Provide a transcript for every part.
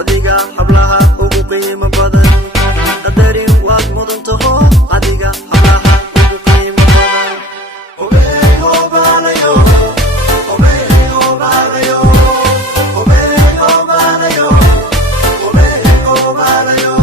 adiga hablaha ugu qiimo badan qadarin waad mudan taho adiga hablaha ugu qiimo badan obeyo balayo obeyo balayo obeyo balayo obeyo balayo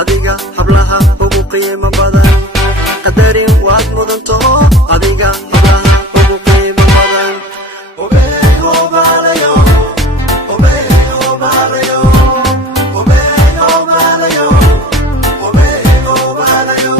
adiga hablaha ugu qiimo badan qadarin waad mudan taho adiga hablaha ugu qiimo badan obeyo balayo obeyo balayo obeyo balayo obeyo balayo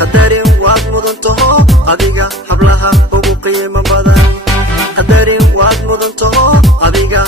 qadarin waad mudan taho adiga hablaha ugu qiimo badan qadarin waad mudan taho adiga